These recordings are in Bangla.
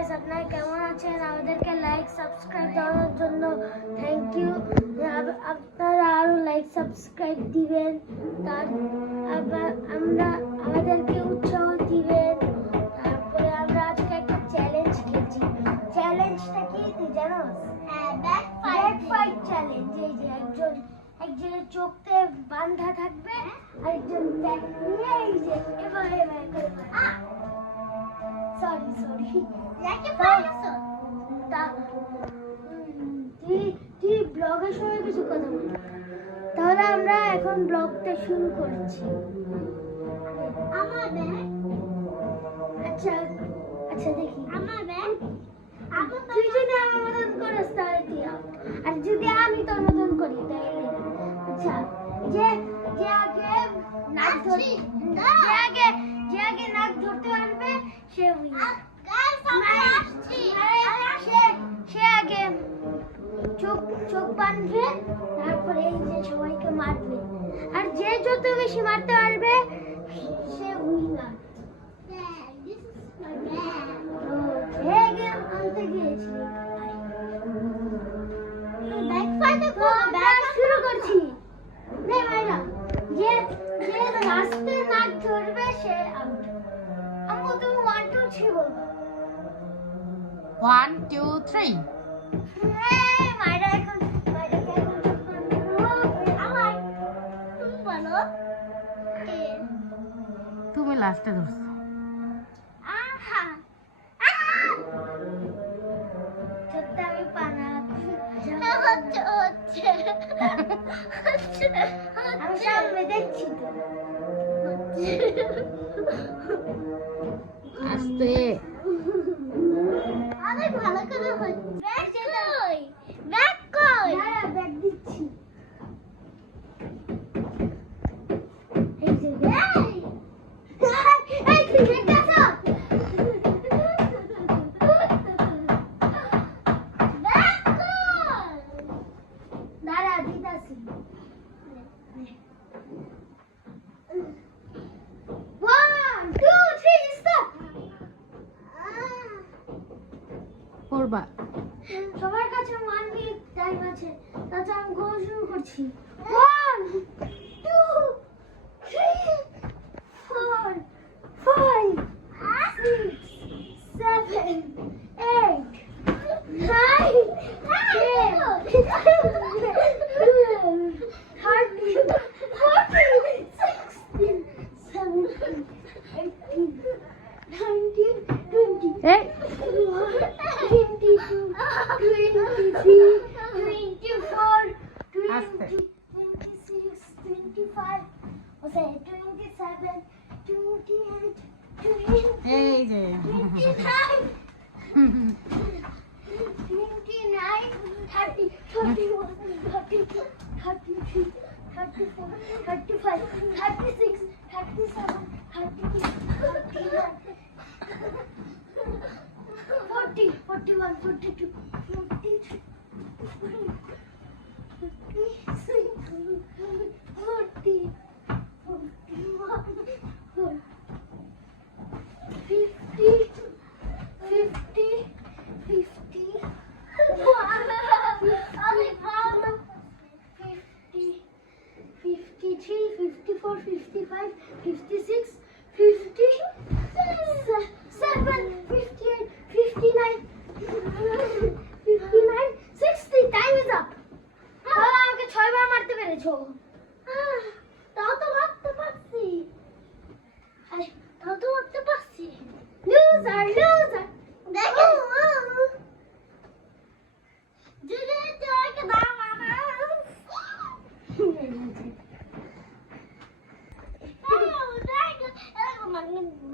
গাইস, আপনারা কেমন আছেন? আমাদেরকে লাইক সাবস্ক্রাইব দেওয়ার জন্য থ্যাংক ইউ। আপনারা আরো লাইক সাবস্ক্রাইব দিবেন, আমরা আমাদেরকে উৎসাহ দিবেন। তারপরে আমরা আজকে একটা চ্যালেঞ্জ খেলছি। চ্যালেঞ্জটা কি তুই জানো? হ্যাঁ, ব্যাক ফাইট চ্যালেঞ্জ। এই যে একজনের চোখে বাঁধা থাকবে আর একজন ব্যাক নিয়ে এই যে এভাবে সরি তুই ব্লগের সময় কিছু কথা বল। তাহলে আমরা এখন ব্লগটা শুরু করছি। আমার ব্যাগ আচ্ছা দেখি আমার ব্যাগ তুই যদি আমার মতন করিস তাহলে তুই আর যদি আমি তোর মতন করি তাহলে আচ্ছা যে আগে নাক ধরতে পারবে সে উইনার। সে আগে চোখ বাঁধবে, তারপরে এই যে সবাইকে মারবে, আর যে যত বেশি মারতে পারবে সে উইনার। আনতে গিয়েছি শুরু করছি। যে লাস্টে নাক ধরবে সে আউট। আম্মু তুমি 1 2 3 বলবো। 1 2 3 মাইরা এখন আমার তুমি বলো। তুমি লাস্টে ধরছো। আহা চোখটা আমি পানা হচ্ছে আমি সামনে দেখছি তো। আস্তে অনেক ভালো করে হচ্ছে। ব্যাগ কই ব্যাগ দিচ্ছি। এই যে এই তুই দেখছ ব্যাগ কই দাঁড়া দিতাছি। 1 2 3 স্টপ। করবা সবার কাছে 1 মিনিট টাইম আছে, তাছাড়া আমি গোল শুরু করছি। 1 2 3 4 5 6 7 8 9 10 12 13 14 16 17 18 19 20 এই 22 23 24 আস্তে 26 25 27 28 এই যে 29 30 31 32 33 34 35 36 37 38 39 40 41 42 43 তাও তো ভাবতে পারছি। লুজার দেখো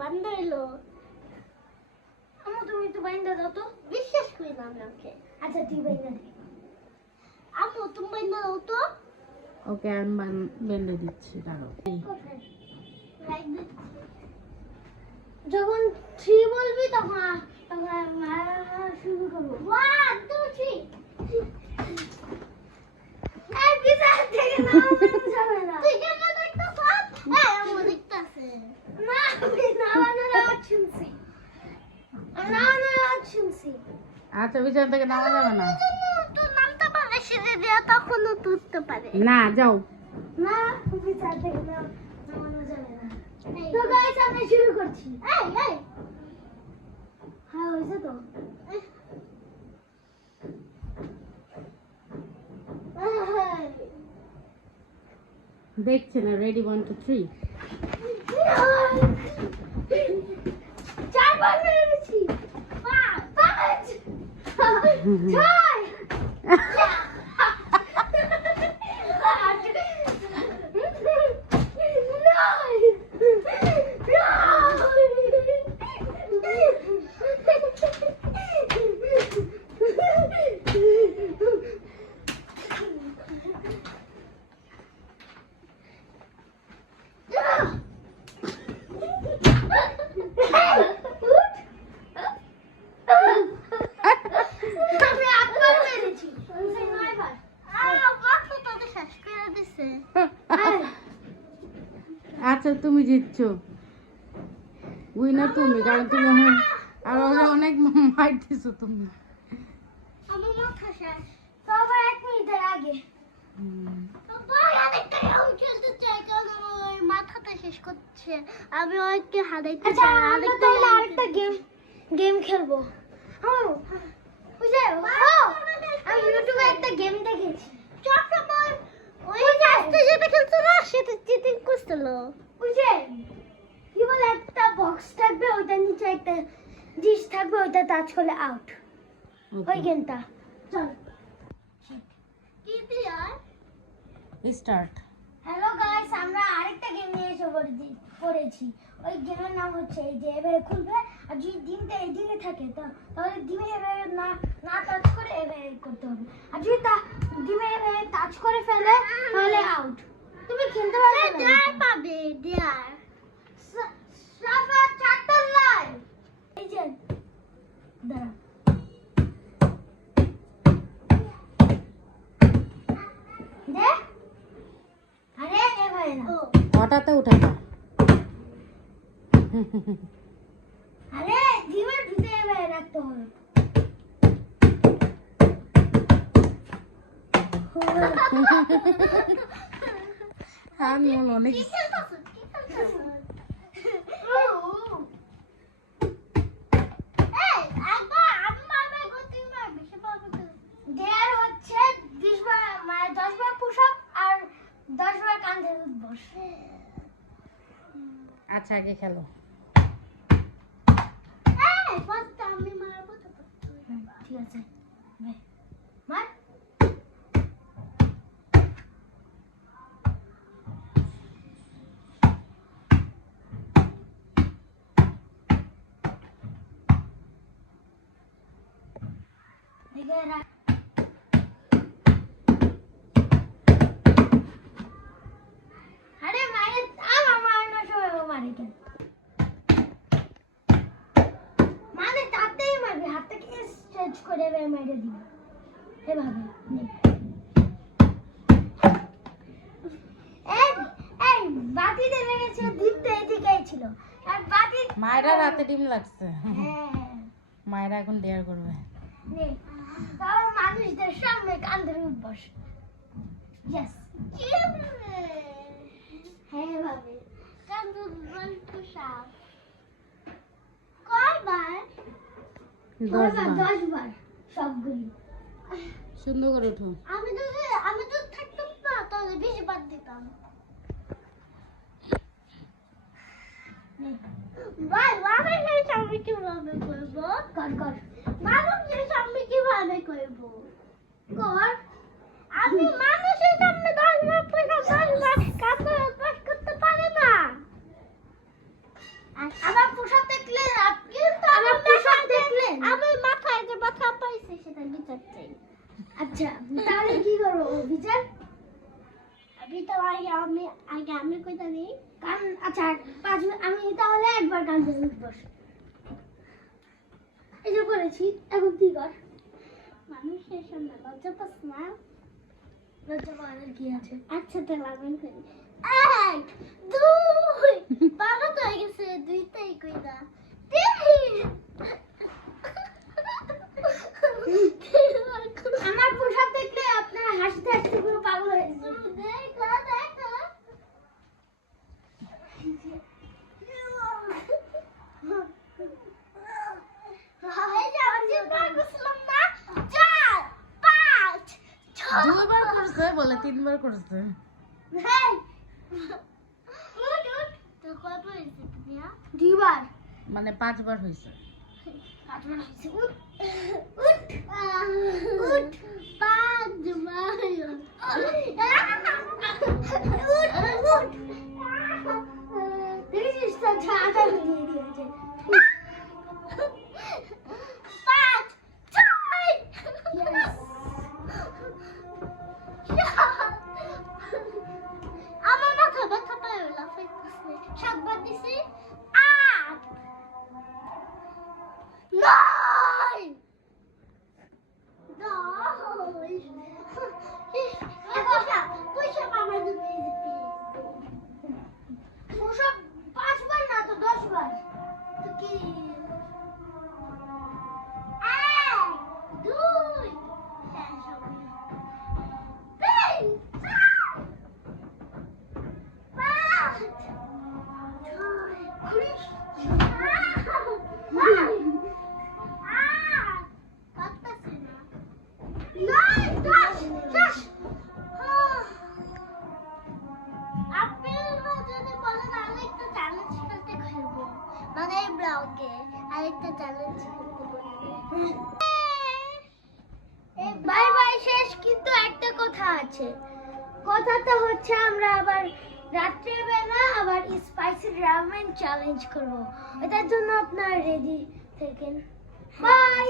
বন্ধ হইলো। তুমি একটু বাইন্দা দাও তো, বিশ্বাস করি না আমি ওকে। আচ্ছা তুই বাইন্দা দে। আপু তুমি বাইন্দা দাও তো। ওকে আমি বেঁধে দিচ্ছি দাঁড়াও। যখন 3 বলবি তখন শুরু করবো। 1 2 3 এই পিছন থেকে না যাবে না। তুই কেন দেখতেছ? হ্যাঁ আমি দেখতেছি। না আমি না শুনছি। না শুনছি। গেছি। আচ্ছা বিছানা থেকে নামা যাবে না। তো নামতে পারে সিঁড়ি দিয়ে, তখনও তুলতে পারে। না যাও। না, বিছানা থেকে নামানো যাবে না। তো গাইস আমরা শুরু করছি। এই হ্যাঁ হয়েছে তো। দেখছে না, রেডি 1 2 3। চারবার মেরেছি। 5 6 আমি আটবার মেরেছি। 9 বার। কত তো শেষ করে দিছে। আচ্ছা তুমি জিতছো, উইনার তুমি, কারণ তুমি আর ওরা অনেক মার দিছো তুমি। আমার মাথা শেষ। তো আবার 1 মিনিটের আগে। ভাই আরেকটা রাউন্ড খেলতে চাই, কারণ আমার ওই মাথাটা শেষ করছে। আমি ওকে হারাইতে চাই। আরেকটা গেম খেলবো। বুঝলে আমি ইউটিউবে একটা গেম দেখেছি। চটপট ওই আজকে যেটা খেলছো না, সেটা চিটিং করছিল। বুঝলে কি বলে, একটা বক্স থাকবে, ওইটার নিচে একটা ডিশ থাকবে, ওইটা টাচ করলে আউট। ওই গেমটা চল কি দিয়া স্টার্ট। হ্যালো গাইস, আমরা আরেকটা গেম নিয়ে এসে পড়েছি। ওই গেমের নাম হচ্ছে এই যে এভাবে খুলবে, আর যদি ডিমটা এদিকে থাকে তাহলে ডিমে এভাবে না টাচ করে এভাবে করতে হবে, আর যদি ডিমে এভাবে টাচ করে ফেলে তাহলে আউট। তুমি খেলতে পারবে না। ডিয়ার পাবে, ডিয়ার সাফা চারটা লাই। এই যে দাঁড়া, দেখ। আরে এভাবে না, ওটাতে উঠাবা। আরে ডিমের ভিতরে এভাবে রাখতে হবে। হ্যাঁ মন অনেক কি খেলতেছ? এই একবার আমি মারবে, গো তুমি মারবে, সে পারবে তো। দেয়ার হচ্ছে 20 বার, মানে 10 বার পুশ আপ আর 10 বার কাঁধে বস। আচ্ছা আগে খেলো। এই ফার্স্ট আমি মারবো তো। ঠিক আছে, মার। দিকে রাখ। আরে মারে, আমার মারানোর সময় ও মারে কেন? মানে তাতেই মারবে, হাতটাকে স্ট্রেচ করে এভাবে মেরে দিবে এভাবে। এই বাটিতে লেগেছে, ডিমটা এদিকেই ছিল, আর বাটি মায়েরা রাতে ডিম লাগছে। হ্যাঁ মায়েরা এখন ডেয়ার করবে। নে, তাও মানুষদের সামনে কাঁধের উপর বস। ইয়েস, হ্যাঁ ভাবে কাঁধের উপর পুশ-আপ কয়বার? 10 বার। 10 বার সবগুলি। সুন্দর করে ওঠো। আমি তো থাকতাম না, তাহলে 20 বার দিতাম। ভাই মানুষের সামনে কিভাবে করবো? কর মানুষের সামনে কিভাবে করবো? কর। আমি মানুষের সামনে 10 বার পুশ-আপ, 10 বার কাঁধে অভ্যাস করতে পারি না। আমার পুশ-আপ দেখলে কিন্তু আমার পুশ-আপ দেখলে আমি মাথায় যে ব্যথা পাইছি সেটা বিচার চাই। আচ্ছা তাহলে কি করবো বিচার? আমি কইতা নেই কারণ আচ্ছা আমি তাহলে একবার কান ধরে বস। এই যে করেছি, এখন কি কর? মানুষের সামনে লজ্জা পাস না? লজ্জা পাওয়ার কি আছে? আচ্ছা তো লাগবেন করি। 1 2 বাবা তো হয়ে গেছে, 2টাই কইরা 3 3বার করছে। হেই উঠ উঠ তো কত হয়েছে তুমি 2বার মানে 5বার হয়েছে। 5বার হয়েছে উঠ উঠ উঠ 5বার উঠ উঠ দেখিস তো ঝাড়া দিয়ে দিয়েছে 5 6 yes আমার মাথা ব্যথা পায় লাফাইতেছে 7বার দিছি 8 9 5বার না তো 10বার তো কি 1 2 আরেকটা চ্যালেঞ্জ বাই বাই শেষ কিন্তু একটা কথা আছে কথাটা হচ্ছে আমরা আবার রাত্রেবেলা আবার স্পাইসি রামেন চ্যালেঞ্জ করব এটার জন্য আপনারা রেডি থাকেন বাই